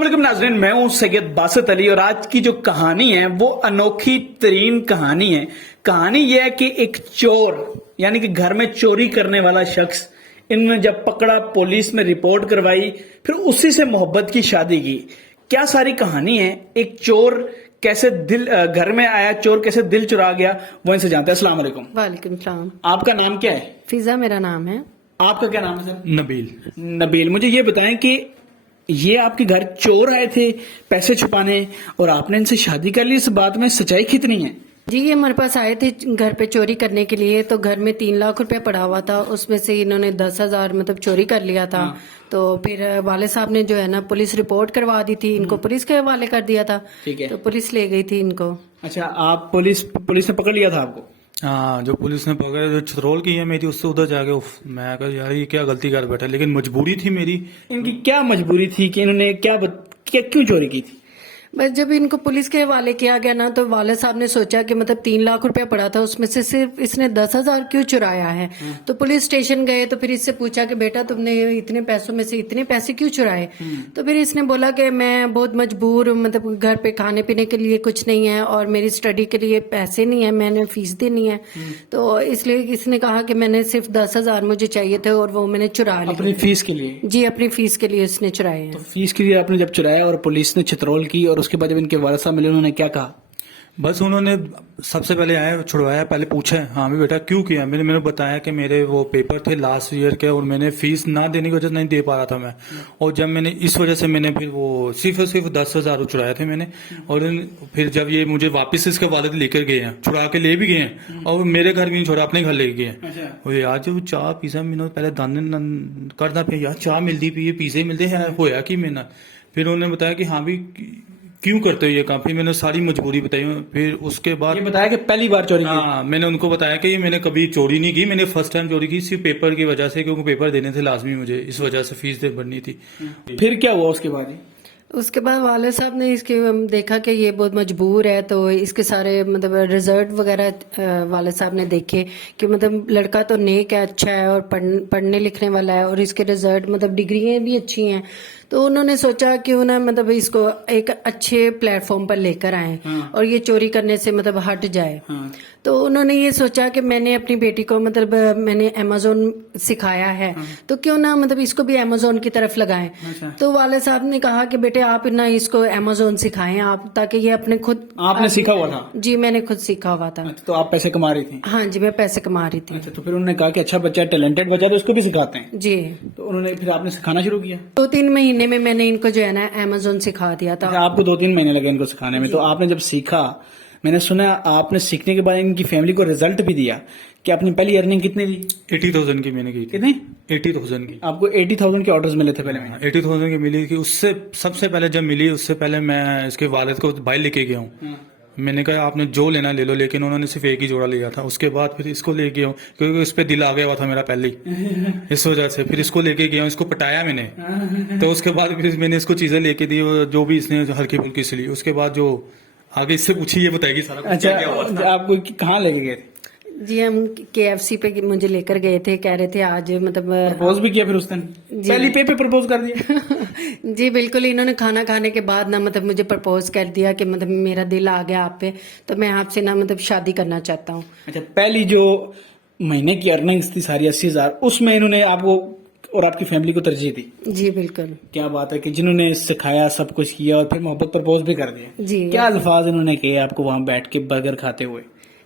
अस्सलाम वालेकुम नाज़रीन, मैं हूं सैयद बासित अली और आज की जो कहानी है वो अनोखी तरीन कहानी है। कहानी यह है कि एक चोर यानी कि घर में चोरी करने वाला शख्स इन्होंने जब पकड़ा, पुलिस में रिपोर्ट करवाई, फिर उसी से मोहब्बत की शादी की। क्या सारी कहानी है, एक चोर कैसे घर में आया, चोर कैसे दिल चुरा गया, वो इनसे जानते हैं। अस्सलाम वालेकुम। वालेकुम सलाम। आपका नाम क्या है? फिजा मेरा नाम है। आपका क्या नाम है सर? नबील। नबील, मुझे ये बताएं कि ये आपके घर चोर आए थे पैसे छुपाने और आपने इनसे शादी कर ली, इस बात में सच्चाई कितनी है? जी, ये हमारे पास आए थे घर पे चोरी करने के लिए। तो घर में 3 लाख रुपया पड़ा हुआ था, उसमें से इन्होंने 10,000 मतलब चोरी कर लिया था। तो फिर वाले साहब ने जो है ना पुलिस रिपोर्ट करवा दी थी, इनको पुलिस के हवाले कर दिया था। ठीक है। तो पुलिस ले गई थी इनको। अच्छा, आप पुलिस ने पकड़ लिया था आपको? हाँ, जो पुलिस ने पकड़े, जो छतरोल की है मेरी, उससे उधर जाके मैं कहा यार ये क्या गलती कर बैठा, लेकिन मजबूरी थी मेरी। इनकी क्या मजबूरी थी कि इन्होंने क्यों चोरी की थी? बस जब इनको पुलिस के हवाले किया गया ना, तो वाले साहब ने सोचा कि मतलब 3 लाख रुपया पड़ा था, उसमें से सिर्फ इसने 10,000 क्यों चुराया है। तो पुलिस स्टेशन गए तो फिर इससे पूछा कि बेटा तुमने इतने पैसों में से इतने पैसे क्यों चुराए। तो फिर इसने बोला कि मैं बहुत मजबूर, मतलब घर पे खाने पीने के लिए कुछ नहीं है और मेरी स्टडी के लिए पैसे नहीं है, मैंने फीस देनी है। तो इसलिए इसने कहा कि मैंने सिर्फ 10,000 मुझे चाहिए थे और वो मैंने चुरा लिए। अपनी फीस के लिए? जी, अपनी फीस के लिए इसने चुराए हैं। तो फीस के लिए आपने जब चुराया और पुलिस ने छतरोल की और उसके बाद जब इनके वालिद साहब मिले, उन्होंने क्या कहा? बस उन्होंने सबसे पहले आया, छुड़वाया, पहले पूछा हाँ भी बेटा क्यों किया। मैंने बताया कि मेरे वो पेपर थे लास्ट ईयर के और मैंने फीस ना देने की वजह से नहीं दे पा रहा था मैं। और जब मैंने इस वजह से मैंने फिर वो सिर्फ 10,000 चुराए थे मैंने। और फिर जब ये मुझे वापस इसके वालिद लेकर गए हैं, छुड़ा के ले भी गए हैं और मेरे घर भी नहीं छोड़ा, अपने घर ले गए हैं। और यार जो चाह पीसा मैंने पहले दान करना पे यार, चाह मिलती पी पीसे मिलते हैं, होया कि मैंने। फिर उन्होंने बताया कि हाँ भी क्यों करते हो ये काम। फिर मैंने सारी मजबूरी बताई। फिर उसके बाद ये बताया कि पहली बार चोरी की? हाँ, मैंने उनको बताया कि ये मैंने कभी चोरी नहीं की, मैंने फर्स्ट टाइम चोरी की सिर्फ पेपर की वजह से, क्योंकि पेपर देने थे लाजमी मुझे, इस वजह से फीस भरनी थी। फिर क्या हुआ उसके बाद? उसके बाद वाले साहब ने इसके देखा कि ये बहुत मजबूर है, तो इसके सारे मतलब रिजल्ट वगैरह वाले साहब ने देखे कि मतलब लड़का तो नेक है, अच्छा है और पढ़ने लिखने वाला है और इसके रिजल्ट मतलब डिग्रियां भी अच्छी हैं। तो उन्होंने सोचा क्यों ना मतलब इसको एक अच्छे प्लेटफॉर्म पर लेकर आए और ये चोरी करने से मतलब हट जाए। तो उन्होंने ये सोचा कि मैंने अपनी बेटी को मतलब मैंने अमेज़न सिखाया है, तो क्यों ना मतलब इसको भी अमेज़न की तरफ लगाएं। तो वाले साहब ने कहा कि बेटे आप ना इसको अमेज़न सिखाएं आप, ताकि ये अपने खुद। आपने सीखा हुआ था? जी, मैंने खुद सीखा हुआ था। तो आप पैसे कमा रही थी? हाँ जी, मैं पैसे कमा रही थी। अच्छा, तो फिर उन्होंने कहा कि अच्छा बच्चा, टैलेंटेड बच्चा, तो उसको भी सिखाते हैं। जी, तो उन्होंने फिर आपने सिखाना शुरू किया? 2-3 महीने में मैंने इनको जो है ना अमेज़न सिखा दिया था। अच्छा, आपको 2-3 महीने लगे इनको सिखाने में। तो आपने जब सीखा, मैंने सुना आपने सीखने के बाद इनकी फैमिली को रिजल्ट भी दिया कि आपने पहली अर्निंग कितनी दी? 80,000 की मैंने की थी। कितनी? 80,000 की। आपको 80,000 के ऑर्डर्स मिले थे पहले में? 80,000 की मिली थी। उससे सबसे पहले जब मिली, उससे पहले मैं इसके वालिद को बाइक लेके गया हूँ। मैंने कहा आपने जो लेना ले लो, लेकिन उन्होंने सिर्फ एक ही जोड़ा लिया था। उसके बाद फिर इसको ले गया हूँ, क्योंकि उस पर दिल आ गया हुआ था मेरा पहले ही, इस वजह से फिर इसको लेके गया हूँ, इसको पटाया मैंने। तो उसके बाद फिर मैंने इसको चीजें लेके दी, जो भी इसने हल्की फुल्की से ली। उसके बाद जो आगे इससे पूछी, ये बताएगी सारा कुछ अच्छा, क्या हुआ था। आपको कहाँ लेके गए थे? जी, हम KFC पे मुझे लेकर गए थे, कह रहे थे आज मतलब प्रपोज भी किया फिर उस दिन? पहली पे प्रपोज कर दिया? जी बिल्कुल, इन्होंने खाना खाने के बाद ना मतलब मुझे प्रपोज कर दिया कि मतलब मेरा दिल आ गया आप पे, तो मैं आपसे ना मतलब शादी करना चाहता हूँ। अच्छा, पहली जो महीने की अर्निंग्स थी सारी 80,000, उसमें इन्होंने आपको और आपकी फैमिली को तरजीह दी? जी बिल्कुल। क्या बात है कि जिन्होंने सिखाया, सब कुछ किया और फिर मोहब्बत प्रपोज भी कर दिया। जी, क्या अल्फाज इन्होंने कहे आपको वहां बैठ के बर्गर खाते हुए?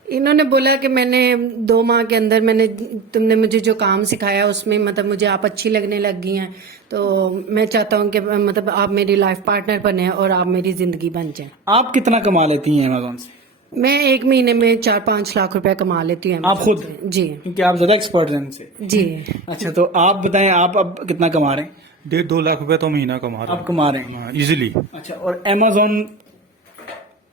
इन्होंने बोला कि मैंने 2 माह के अंदर तुमने मुझे जो काम सिखाया उसमें मतलब मुझे आप अच्छी लगने लग गई हैं, तो मैं चाहता हूँ कि मतलब आप मेरी लाइफ पार्टनर बने और आप मेरी जिंदगी बन जाए। आप कितना कमा लेती हैं अमेज़न से? मैं 1 महीने में 4-5 लाख रुपया कमा लेती हूँ। आप खुद? जी, क्योंकि आप ज्यादा एक्सपर्ट हैं इनसे। जी। अच्छा, तो आप बताएं आप अब कितना कमा रहे हैं? 1.5-2 लाख रुपए तो महीना कमा रहा आप कमा रहे हैं हूँ इजिली। अच्छा, और अमेज़न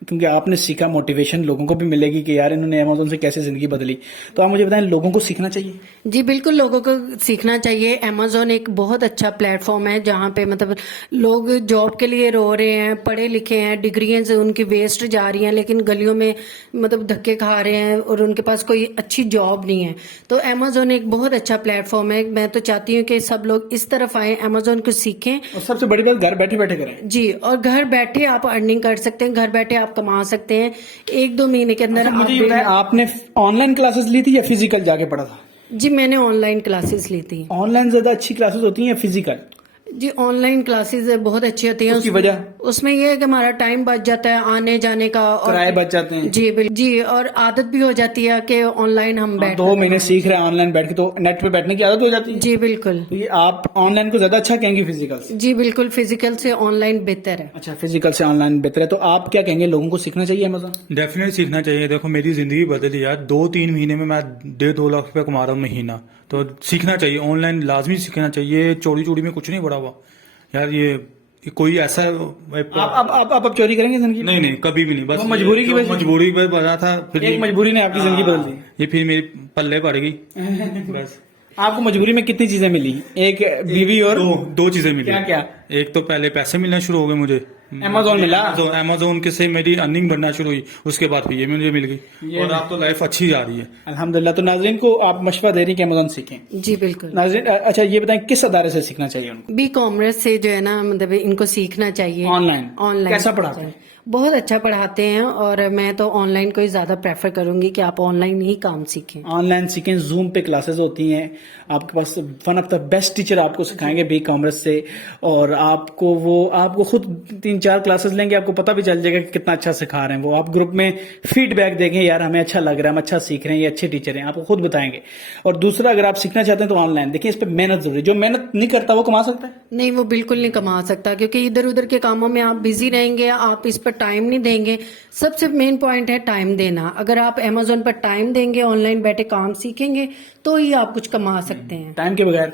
क्योंकि आपने सीखा, मोटिवेशन लोगों को भी मिलेगी कि यार इन्होंने अमेजोन से कैसे जिंदगी बदली। तो आप मुझे बताएं, लोगों को सीखना चाहिए? जी बिल्कुल, लोगों को सीखना चाहिए। अमेजोन एक बहुत अच्छा प्लेटफॉर्म है जहाँ पे मतलब लोग जॉब के लिए रो रहे हैं, पढ़े लिखे हैं, डिग्रियां से उनकी वेस्ट जा रही हैं, लेकिन गलियों में मतलब धक्के खा रहे हैं और उनके पास कोई अच्छी जॉब नहीं है। तो अमेजोन एक बहुत अच्छा प्लेटफॉर्म है। मैं तो चाहती हूँ कि सब लोग इस तरफ आए, अमेजोन को सीखें। और सबसे बड़ी बात, घर बैठे बैठे करें। जी, और घर बैठे आप अर्निंग कर सकते हैं, घर बैठे आप कमा सकते हैं। 1-2 महीने के अंदर अच्छा, मुझे ये आप बताएं, आपने ऑनलाइन क्लासेस ली थी या फिजिकल जाके पढ़ा था? जी मैंने ऑनलाइन क्लासेस ली थी। ऑनलाइन ज्यादा अच्छी क्लासेस होती हैं या फिजिकल? जी ऑनलाइन क्लासेस बहुत अच्छी होती हैं। उसकी वजह? उसमें ये है कि हमारा टाइम बच जाता है आने जाने का, और किराए बच जाते हैं। जी बिल्कुल जी, और आदत भी हो जाती है कि ऑनलाइन हम बैठ 2 महीने सीख रहे हैं ऑनलाइन बैठ के, तो नेट पे बैठने की आदत हो जाती है। जी बिल्कुल। तो ये आप ऑनलाइन को ज्यादा अच्छा कहेंगे फिजिकल से? जी बिल्कुल, फिजिकल से ऑनलाइन बेहतर है। अच्छा, फिजिकल से ऑनलाइन बेहतर है। तो आप क्या कहेंगे, लोगों को सीखना चाहिए अमेजोन? डेफिनेटली सीखना चाहिए। देखो मेरी जिंदगी बदली यार, 2-3 महीने में मैं 1.5-2 लाख रुपए कमा रहा हूँ महीना। तो सीखना चाहिए, ऑनलाइन लाजमी सीखना चाहिए। चोरी चोरी में कुछ नहीं बढ़ा हुआ यार। ये कोई ऐसा आप चोरी करेंगे जिंदगी? नहीं नहीं, कभी भी नहीं। बस वो मजबूरी की वजह से? मजबूरी पर बना था, फिर एक मजबूरी ने आपकी जिंदगी बदल दी। ये फिर मेरी पल्ले पड़ गई बस। आपको मजबूरी में कितनी चीजें मिली? एक बीवी और दो चीजें मिली। क्या क्या? एक तो पहले पैसे मिलना शुरू हो गए मुझे, Amazon मिला? अमेजोन के से मेरी अर्निंग बढ़ना शुरू हुई। उसके बाद फिर ये मुझे मिल गई, और अब तो लाइफ अच्छी जा रही है अल्हम्दुलिल्लाह। तो नाजरीन को आप मशवरा दे रही कि अमेजोन सीखें? जी बिल्कुल। नाजरीन, अच्छा ये बताएं, किस अदारे से सीखना चाहिए उनको? बी कॉमर्स से जो है ना, मतलब इनको सीखना चाहिए। ऑनलाइन कैसा पढ़ाते हैं? बहुत अच्छा पढ़ाते हैं, और मैं तो ऑनलाइन को ही ज्यादा प्रेफर करूंगी कि आप ऑनलाइन ही काम सीखें। ऑनलाइन सीखें, जूम पे क्लासेस होती हैं, आपके पास one of the best teacher आपको सिखाएंगे बी कॉमर्स से। और आपको खुद 3-4 क्लासेस लेंगे, आपको पता भी चल जाएगा कि कितना अच्छा सिखा रहे हैं वो। आप ग्रुप में फीडबैक देंगे, यार हमें अच्छा लग रहा है, हम अच्छा सीख रहे हैं, ये अच्छे टीचर हैं, आपको खुद बताएंगे। और दूसरा, अगर आप सीखना चाहते हैं तो ऑनलाइन देखिए, इस पर मेहनत जरूरी। जो मेहनत नहीं करता वो कमा सकता है? नहीं, वो बिल्कुल नहीं कमा सकता, क्योंकि इधर उधर के कामों में आप बिजी रहेंगे, आप इस पर टाइम नहीं देंगे। सबसे मेन पॉइंट है टाइम देना। अगर आप अमेजोन पर टाइम देंगे, ऑनलाइन बैठे काम सीखेंगे, तो ही आप कुछ कमा सकते हैं। टाइम के बगैर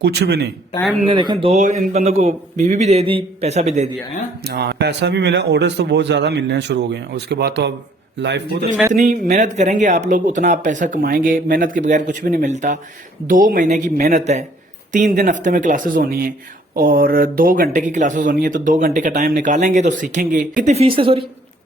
कुछ भी नहीं। टाइम ने देखें, इन बंदों को बीवी भी दे दी, पैसा भी दे दिया है। हाँ, पैसा भी मिला, ऑर्डर्स तो बहुत ज्यादा मिलने शुरू हो गए हैं। उसके बाद तो अब लाइफ जितनी मेहनत करेंगे आप लोग, उतना आप पैसा कमाएंगे। मेहनत के बगैर कुछ भी नहीं मिलता। 2 महीने की मेहनत है, 3 दिन हफ्ते में क्लासेस होनी है, और 2 घंटे की क्लासेस होनी है। तो 2 घंटे का टाइम निकालेंगे तो सीखेंगे। कितनी फीस है? सॉरी,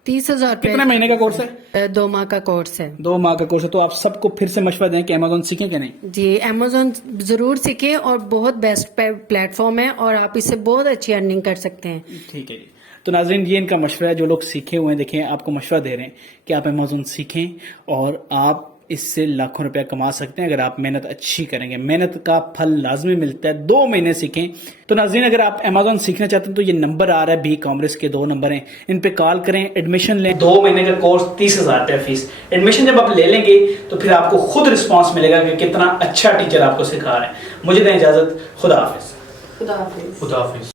30,000 कितने महीने का कोर्स है? 2 माह का कोर्स है। 2 माह का कोर्स है। तो आप सबको फिर से मशवरा दें कि अमेजोन सीखें कि नहीं? जी, अमेजोन जरूर सीखें, और बहुत बेस्ट प्लेटफॉर्म है, और आप इससे बहुत अच्छी अर्निंग कर सकते हैं। ठीक है जी। तो नाज़रीन, ये इनका मशवरा है। जो लोग सीखे हुए हैं, देखें, आपको मशवरा दे रहे हैं कि आप अमेजोन सीखें, और आप इससे लाखों रुपया कमा सकते हैं अगर आप मेहनत अच्छी करेंगे। मेहनत का फल लाजमी मिलता है। 2 महीने सीखें। तो नाज़रीन, अगर आप अमेजोन सीखना चाहते हैं तो ये नंबर आ रहा है, बी कॉमर्स के 2 नंबर हैं, इन पे कॉल करें, एडमिशन लें। 2 महीने का कोर्स, 30,000 रुपया फीस। एडमिशन जब आप ले लेंगे तो फिर आपको खुद रिस्पॉन्स मिलेगा कि कितना अच्छा टीचर आपको सिखा रहे हैं। मुझे दें इजाजत। खुदा हाफिज। खुदा हाफिज। खुदा हाफिज।